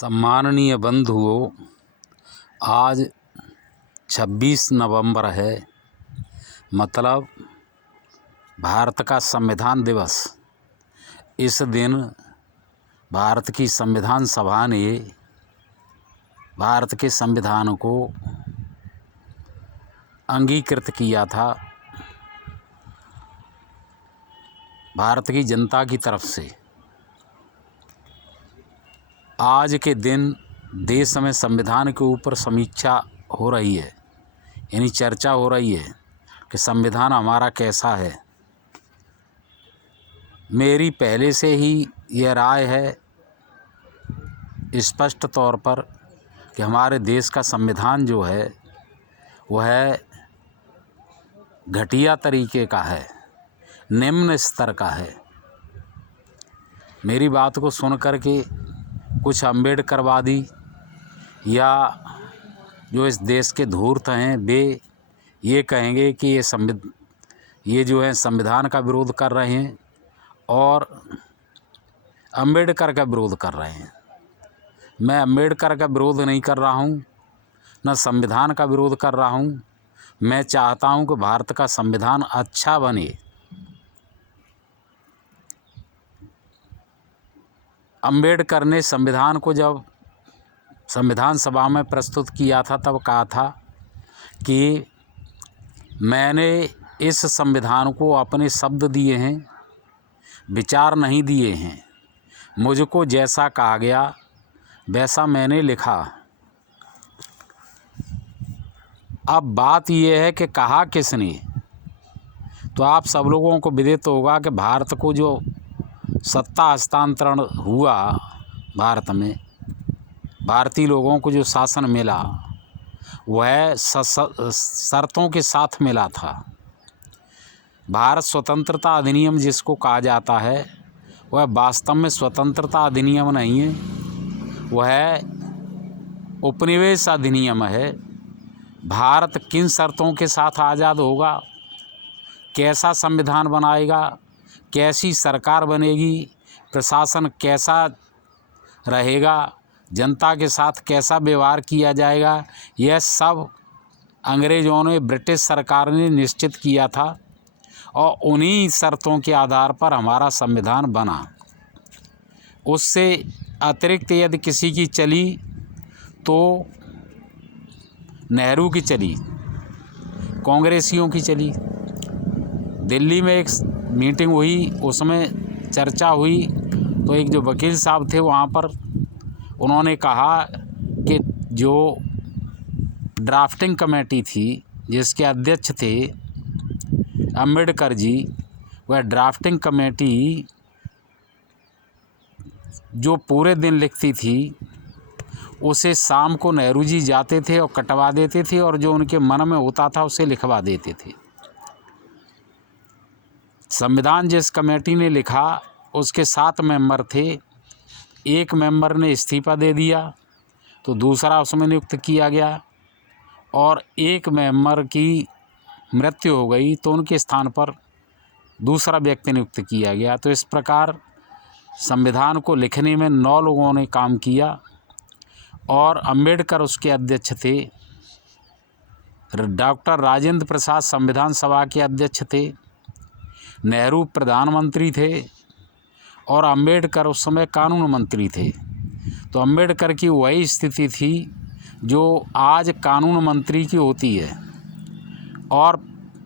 सम्माननीय बंधुओं, आज 26 नवंबर है, मतलब भारत का संविधान दिवस। इस दिन भारत की संविधान सभा ने भारत के संविधान को अंगीकृत किया था भारत की जनता की तरफ से। आज के दिन देश में संविधान के ऊपर समीक्षा हो रही है, यानी चर्चा हो रही है कि संविधान हमारा कैसा है। मेरी पहले से ही यह राय है स्पष्ट तौर पर कि हमारे देश का संविधान जो है वह घटिया तरीके का है, निम्न स्तर का है। मेरी बात को सुन कर के कुछ अम्बेडकरवादी या जो इस देश के धूर्त हैं वे ये कहेंगे कि ये जो है संविधान का विरोध कर रहे हैं और अम्बेडकर का विरोध कर रहे हैं। मैं अम्बेडकर का विरोध नहीं कर रहा हूँ, न संविधान का विरोध कर रहा हूँ। मैं चाहता हूँ कि भारत का संविधान अच्छा बने। अम्बेडकर ने संविधान को जब संविधान सभा में प्रस्तुत किया था तब कहा था कि मैंने इस संविधान को अपने शब्द दिए हैं, विचार नहीं दिए हैं। मुझको जैसा कहा गया वैसा मैंने लिखा। अब बात यह है कि कहा किसने, तो आप सब लोगों को विदित होगा कि भारत को जो सत्ता हस्तांतरण हुआ, भारत में भारतीय लोगों को जो शासन मिला वह शर्तों के साथ मिला था। भारत स्वतंत्रता अधिनियम जिसको कहा जाता है वह वास्तव में स्वतंत्रता अधिनियम नहीं है, वह उपनिवेश अधिनियम है। भारत किन शर्तों के साथ आज़ाद होगा, कैसा संविधान बनाएगा, कैसी सरकार बनेगी, प्रशासन कैसा रहेगा, जनता के साथ कैसा व्यवहार किया जाएगा, यह सब अंग्रेज़ों ने, ब्रिटिश सरकार ने निश्चित किया था और उन्हीं शर्तों के आधार पर हमारा संविधान बना। उससे अतिरिक्त यदि किसी की चली तो नेहरू की चली, कांग्रेसियों की चली। दिल्ली में एक मीटिंग हुई, उसमें चर्चा हुई तो एक जो वकील साहब थे वहाँ पर उन्होंने कहा कि जो ड्राफ्टिंग कमेटी थी जिसके अध्यक्ष थे अम्बेडकर जी, वह ड्राफ्टिंग कमेटी जो पूरे दिन लिखती थी उसे शाम को नेहरू जी जाते थे और कटवा देते थे और जो उनके मन में होता था उसे लिखवा देते थे। संविधान जिस कमेटी ने लिखा उसके 7 मेंबर थे। एक मेंबर ने इस्तीफा दे दिया तो दूसरा उसमें नियुक्त किया गया और एक मेंबर की मृत्यु हो गई तो उनके स्थान पर दूसरा व्यक्ति नियुक्त किया गया। तो इस प्रकार संविधान को लिखने में 9 लोगों ने काम किया और अम्बेडकर उसके अध्यक्ष थे। डॉक्टर राजेंद्र प्रसाद संविधान सभा के अध्यक्ष थे, नेहरू प्रधानमंत्री थे और अम्बेडकर उस समय कानून मंत्री थे। तो अम्बेडकर की वही स्थिति थी जो आज कानून मंत्री की होती है और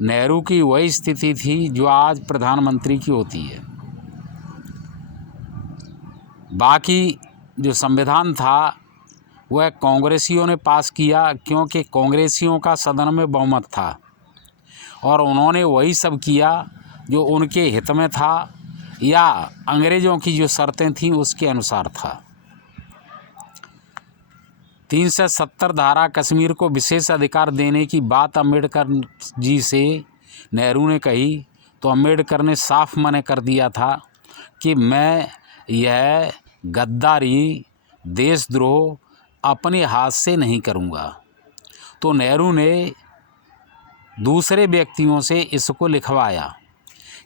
नेहरू की वही स्थिति थी जो आज प्रधानमंत्री की होती है। बाकी जो संविधान था वह कांग्रेसियों ने पास किया क्योंकि कांग्रेसियों का सदन में बहुमत था और उन्होंने वही सब किया जो उनके हित में था या अंग्रेज़ों की जो शर्तें थीं उसके अनुसार था। 370 धारा कश्मीर को विशेष अधिकार देने की बात अम्बेडकर जी से नेहरू ने कही तो अम्बेडकर ने साफ मना कर दिया था कि मैं यह गद्दारी, देशद्रोह अपने हाथ से नहीं करूँगा। तो नेहरू ने दूसरे व्यक्तियों से इसको लिखवाया।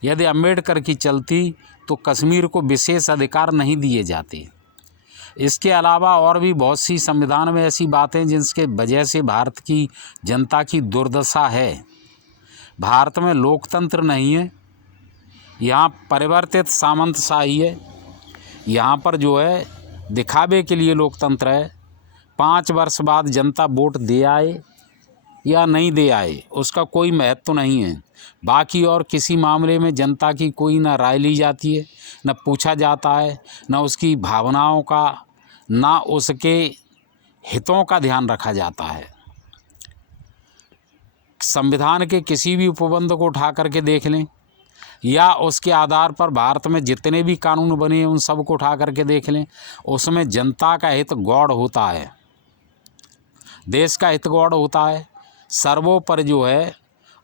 यदि अम्बेडकर की चलती तो कश्मीर को विशेष अधिकार नहीं दिए जाते, इसके अलावा और भी बहुत सी संविधान में ऐसी बातें जिनके वजह से भारत की जनता की दुर्दशा है। भारत में लोकतंत्र नहीं है, यहाँ परिवर्तित सामंतशाही है। यहाँ पर जो है दिखावे के लिए लोकतंत्र है। 5 वर्ष बाद जनता वोट दे आए या नहीं दे आए उसका कोई महत्व नहीं है। बाकी और किसी मामले में जनता की कोई ना राय ली जाती है, न पूछा जाता है, न उसकी भावनाओं का, ना उसके हितों का ध्यान रखा जाता है। संविधान के किसी भी उपबंध को उठा करके देख लें या उसके आधार पर भारत में जितने भी कानून बने हैं उन सब को उठा करके देख लें, उसमें जनता का हित गौड़ होता है, देश का हित गौड़ होता है। सर्वोपरि जो है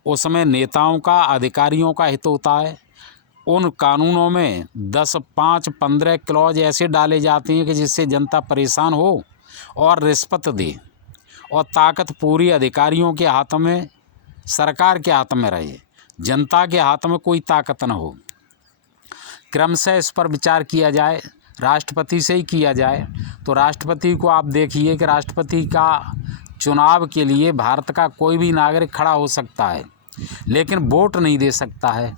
उसमें नेताओं का, अधिकारियों का हित होता है। उन कानूनों में 10, 5, 15 क्लॉज ऐसे डाले जाते हैं कि जिससे जनता परेशान हो और रिश्वत दे और ताकत पूरी अधिकारियों के हाथ में, सरकार के हाथ में रहे, जनता के हाथ में कोई ताकत न हो। क्रमशः इस पर विचार किया जाए, राष्ट्रपति से ही किया जाए। तो राष्ट्रपति को आप देखिए कि राष्ट्रपति का चुनाव के लिए भारत का कोई भी नागरिक खड़ा हो सकता है, लेकिन वोट नहीं दे सकता है।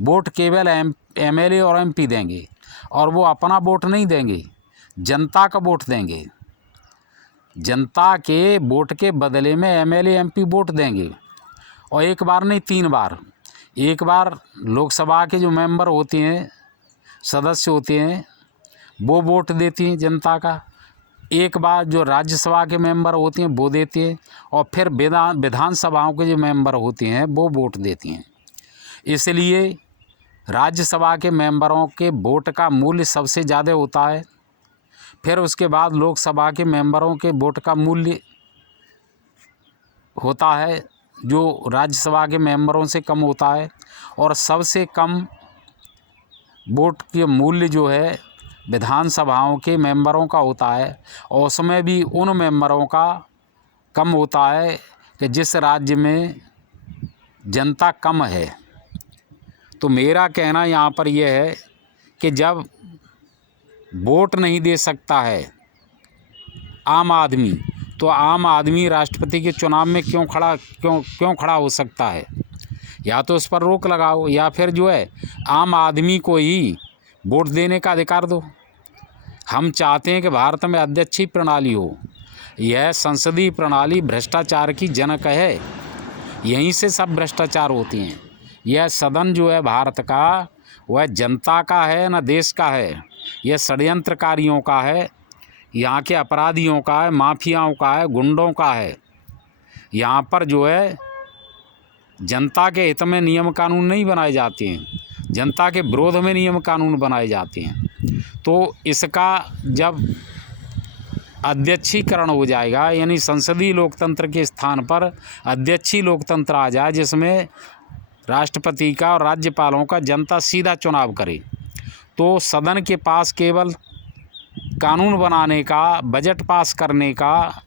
वोट केवल एमएलए और एमपी देंगे, और वो अपना वोट नहीं देंगे, जनता का वोट देंगे। जनता के वोट के बदले में एमएलए एमपी वोट देंगे, और एक बार नहीं 3 बार। एक बार लोकसभा के जो मेंबर होते हैं, सदस्य होते हैं, वो वोट देती हैं जनता का। एक बार जो राज्यसभा के मेंबर होते हैं वो देते हैं, और फिर विधानसभाओं के जो मेंबर होते हैं वो वोट देती हैं। इसलिए राज्यसभा के मेंबरों के वोट का मूल्य सबसे ज़्यादा होता है। फिर उसके बाद लोकसभा के मेंबरों के वोट का मूल्य होता है जो राज्यसभा के मेंबरों से कम होता है, और सबसे कम वोट के मूल्य जो है विधानसभाओं के मेंबरों का होता है, और उसमें भी उन मेंबरों का कम होता है कि जिस राज्य में जनता कम है। तो मेरा कहना यहाँ पर यह है कि जब वोट नहीं दे सकता है आम आदमी, तो आम आदमी राष्ट्रपति के चुनाव में क्यों खड़ा हो सकता है? या तो उस पर रोक लगाओ, या फिर जो है आम आदमी को ही वोट देने का अधिकार दो। हम चाहते हैं कि भारत में अध्यक्षीय प्रणाली हो। यह संसदीय प्रणाली भ्रष्टाचार की जनक है, यहीं से सब भ्रष्टाचार होते हैं। यह सदन जो है भारत का, वह जनता का है न देश का है। यह षड्यंत्रकारियों का है, यहाँ के अपराधियों का है, माफियाओं का है, गुंडों का है। यहाँ पर जो है जनता के हित में नियम कानून नहीं बनाए जाते हैं, जनता के विरोध में नियम कानून बनाए जाते हैं। तो इसका जब अध्यक्षीकरण हो जाएगा, यानी संसदीय लोकतंत्र के स्थान पर अध्यक्षीय लोकतंत्र आ जाए, जिसमें राष्ट्रपति का और राज्यपालों का जनता सीधा चुनाव करे, तो सदन के पास केवल कानून बनाने का, बजट पास करने का,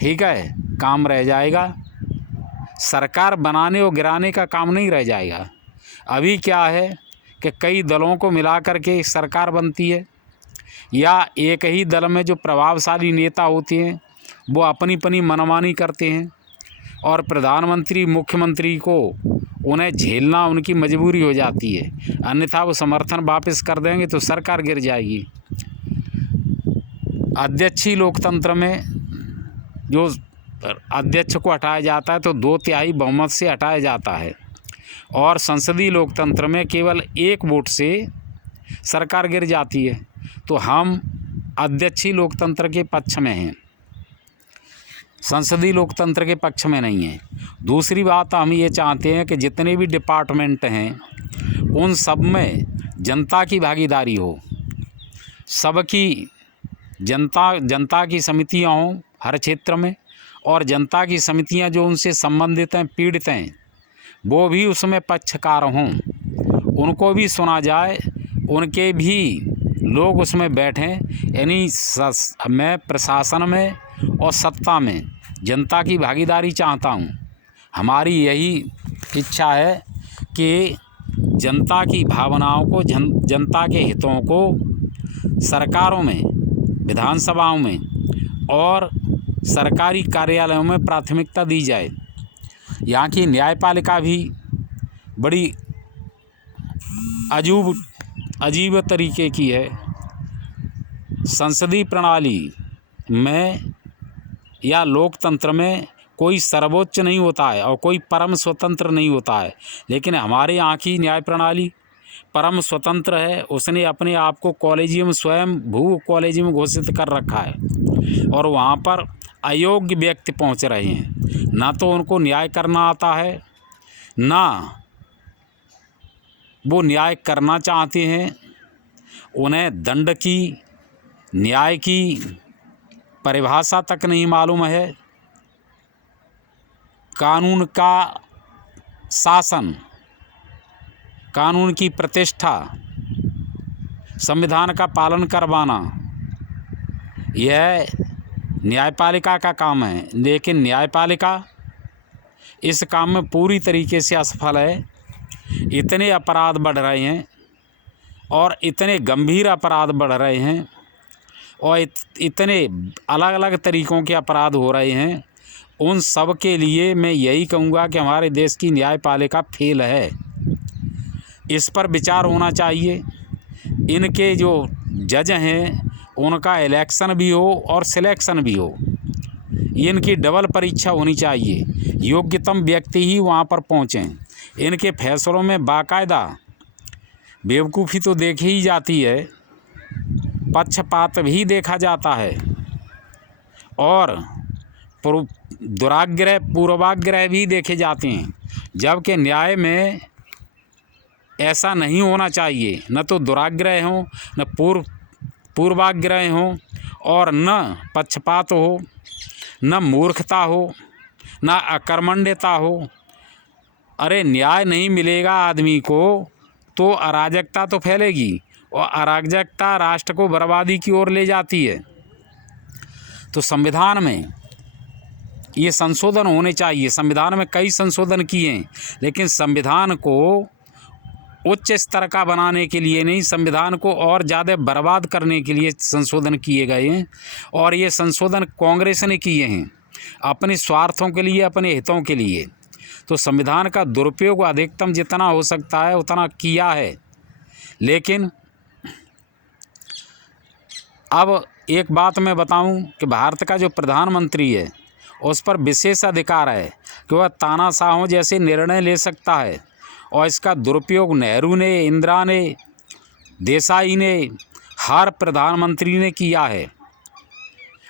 ठीक है, काम रह जाएगा। सरकार बनाने और गिराने का काम नहीं रह जाएगा। अभी क्या है कि कई दलों को मिलाकर के सरकार बनती है, या एक ही दल में जो प्रभावशाली नेता होते हैं वो अपनी मनमानी करते हैं, और प्रधानमंत्री, मुख्यमंत्री को उन्हें झेलना उनकी मजबूरी हो जाती है, अन्यथा वो समर्थन वापस कर देंगे तो सरकार गिर जाएगी। अध्यक्षीय लोकतंत्र में जो अध्यक्ष को हटाया जाता है तो 2/3 बहुमत से हटाया जाता है, और संसदीय लोकतंत्र में केवल 1 वोट से सरकार गिर जाती है। तो हम अध्यक्षीय लोकतंत्र के पक्ष में हैं, संसदीय लोकतंत्र के पक्ष में नहीं है। दूसरी बात, हम ये चाहते हैं कि जितने भी डिपार्टमेंट हैं उन सब में जनता की भागीदारी हो, सबकी जनता की समितियां हों हर क्षेत्र में, और जनता की समितियां जो उनसे संबंधित हैं, पीड़ित हैं, वो भी उसमें पक्षकार हों, उनको भी सुना जाए, उनके भी लोग उसमें बैठें। यानी मैं प्रशासन में और सत्ता में जनता की भागीदारी चाहता हूँ। हमारी यही इच्छा है कि जनता की भावनाओं को, जनता के हितों को सरकारों में विधानसभाओं में और सरकारी कार्यालयों में प्राथमिकता दी जाए। यहाँ की न्यायपालिका भी बड़ी अजीब तरीके की है। संसदीय प्रणाली में या लोकतंत्र में कोई सर्वोच्च नहीं होता है और कोई परम स्वतंत्र नहीं होता है, लेकिन हमारे यहाँ की न्याय प्रणाली परम स्वतंत्र है। उसने अपने आप को कॉलेजियम स्वयं भू कॉलेजियम घोषित कर रखा है और वहाँ पर अयोग्य व्यक्ति पहुँच रहे हैं। ना तो उनको न्याय करना आता है, ना वो न्याय करना चाहते हैं। उन्हें दंड की, न्याय की परिभाषा तक नहीं मालूम है। कानून का शासन, कानून की प्रतिष्ठा, संविधान का पालन करवाना, यह न्यायपालिका का काम है। लेकिन न्यायपालिका इस काम में पूरी तरीके से असफल है। इतने अपराध बढ़ रहे हैं और इतने गंभीर अपराध बढ़ रहे हैं और इतने अलग अलग तरीक़ों के अपराध हो रहे हैं। उन सब के लिए मैं यही कहूँगा कि हमारे देश की न्यायपालिका फेल है। इस पर विचार होना चाहिए। इनके जो जज हैं उनका इलेक्शन भी हो और सिलेक्शन भी हो। इनकी डबल परीक्षा होनी चाहिए, योग्यतम व्यक्ति ही वहाँ पर पहुँचें। इनके फैसलों में बाकायदा बेवकूफ़ी तो देखी ही जाती है, पक्षपात भी देखा जाता है और दुराग्रह पूर्वाग्रह भी देखे जाते हैं, जबकि न्याय में ऐसा नहीं होना चाहिए। न तो दुराग्रह हो, न पूर्वाग्रह हो और न पक्षपात हो, न मूर्खता हो, न अकर्मण्यता हो। अरे न्याय नहीं मिलेगा आदमी को तो अराजकता तो फैलेगी और अराजकता राष्ट्र को बर्बादी की ओर ले जाती है। तो संविधान में ये संशोधन होने चाहिए। संविधान में कई संशोधन किए हैं, लेकिन संविधान को उच्च स्तर का बनाने के लिए नहीं, संविधान को और ज़्यादा बर्बाद करने के लिए संशोधन किए गए हैं। और ये संशोधन कांग्रेस ने किए हैं अपने स्वार्थों के लिए, अपने हितों के लिए। तो संविधान का दुरुपयोग अधिकतम जितना हो सकता है उतना किया है। लेकिन अब एक बात मैं बताऊं कि भारत का जो प्रधानमंत्री है उस पर विशेष अधिकार है कि वह तानाशाहों जैसे निर्णय ले सकता है। और इसका दुरुपयोग नेहरू ने, इंदिरा ने, देसाई ने, हर प्रधानमंत्री ने किया है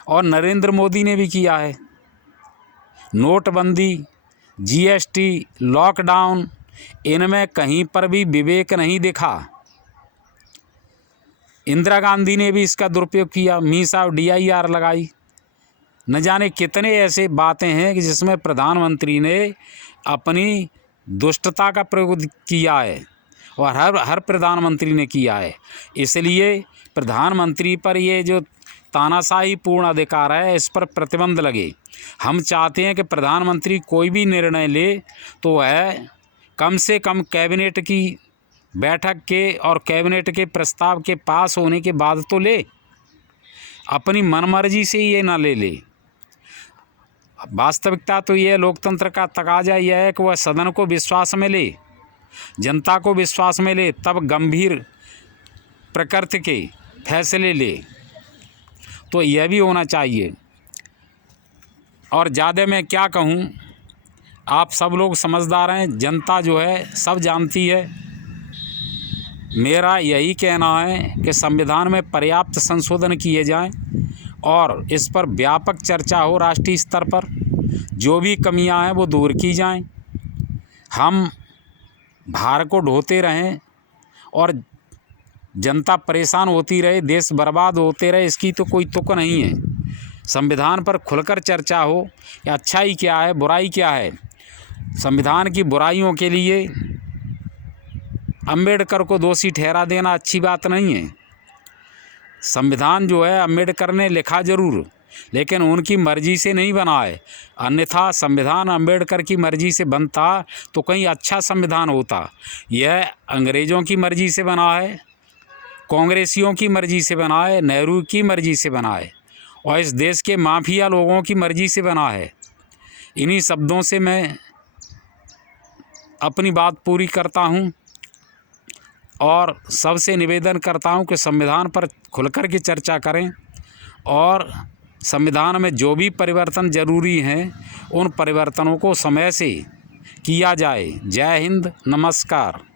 और नरेंद्र मोदी ने भी किया है। नोटबंदी, जीएसटी, लॉकडाउन, इनमें कहीं पर भी विवेक नहीं दिखा। इंदिरा गांधी ने भी इसका दुरुपयोग किया, मीसा और DIR लगाई। न जाने कितने ऐसे बातें हैं कि जिसमें प्रधानमंत्री ने अपनी दुष्टता का प्रयोग किया है और हर प्रधानमंत्री ने किया है। इसलिए प्रधानमंत्री पर ये जो तानाशाही पूर्ण अधिकार है, इस पर प्रतिबंध लगे। हम चाहते हैं कि प्रधानमंत्री कोई भी निर्णय ले तो वह कम से कम कैबिनेट की बैठक के और कैबिनेट के प्रस्ताव के पास होने के बाद तो ले, अपनी मनमर्जी से ये ना ले। वास्तविकता तो यह लोकतंत्र का तकाजा यह है कि वह सदन को विश्वास में ले, जनता को विश्वास में ले, तब गंभीर प्रकृति के फैसले ले। तो यह भी होना चाहिए। और ज़्यादा मैं क्या कहूँ, आप सब लोग समझदार हैं, जनता जो है सब जानती है। मेरा यही कहना है कि संविधान में पर्याप्त संशोधन किए जाएं और इस पर व्यापक चर्चा हो राष्ट्रीय स्तर पर। जो भी कमियां हैं वो दूर की जाएं। हम भार को ढोते रहें और जनता परेशान होती रहे, देश बर्बाद होते रहे, इसकी तो कोई तुक नहीं है। संविधान पर खुलकर चर्चा हो कि अच्छाई क्या है, बुराई क्या है। संविधान की बुराइयों के लिए अम्बेडकर को दोषी ठहरा देना अच्छी बात नहीं है। संविधान जो है अम्बेडकर ने लिखा जरूर, लेकिन उनकी मर्जी से नहीं बना है। अन्यथा संविधान अम्बेडकर की मर्जी से बनता तो कहीं अच्छा संविधान होता। यह अंग्रेज़ों की मर्जी से बना है कांग्रेसियों की मर्जी से बना है, नेहरू की मर्जी से बना है और इस देश के माफिया लोगों की मर्जी से बना है। इन्हीं शब्दों से मैं अपनी बात पूरी करता हूं और सबसे निवेदन करता हूं कि संविधान पर खुलकर के चर्चा करें और संविधान में जो भी परिवर्तन ज़रूरी हैं उन परिवर्तनों को समय से किया जाए। जय हिंद, नमस्कार।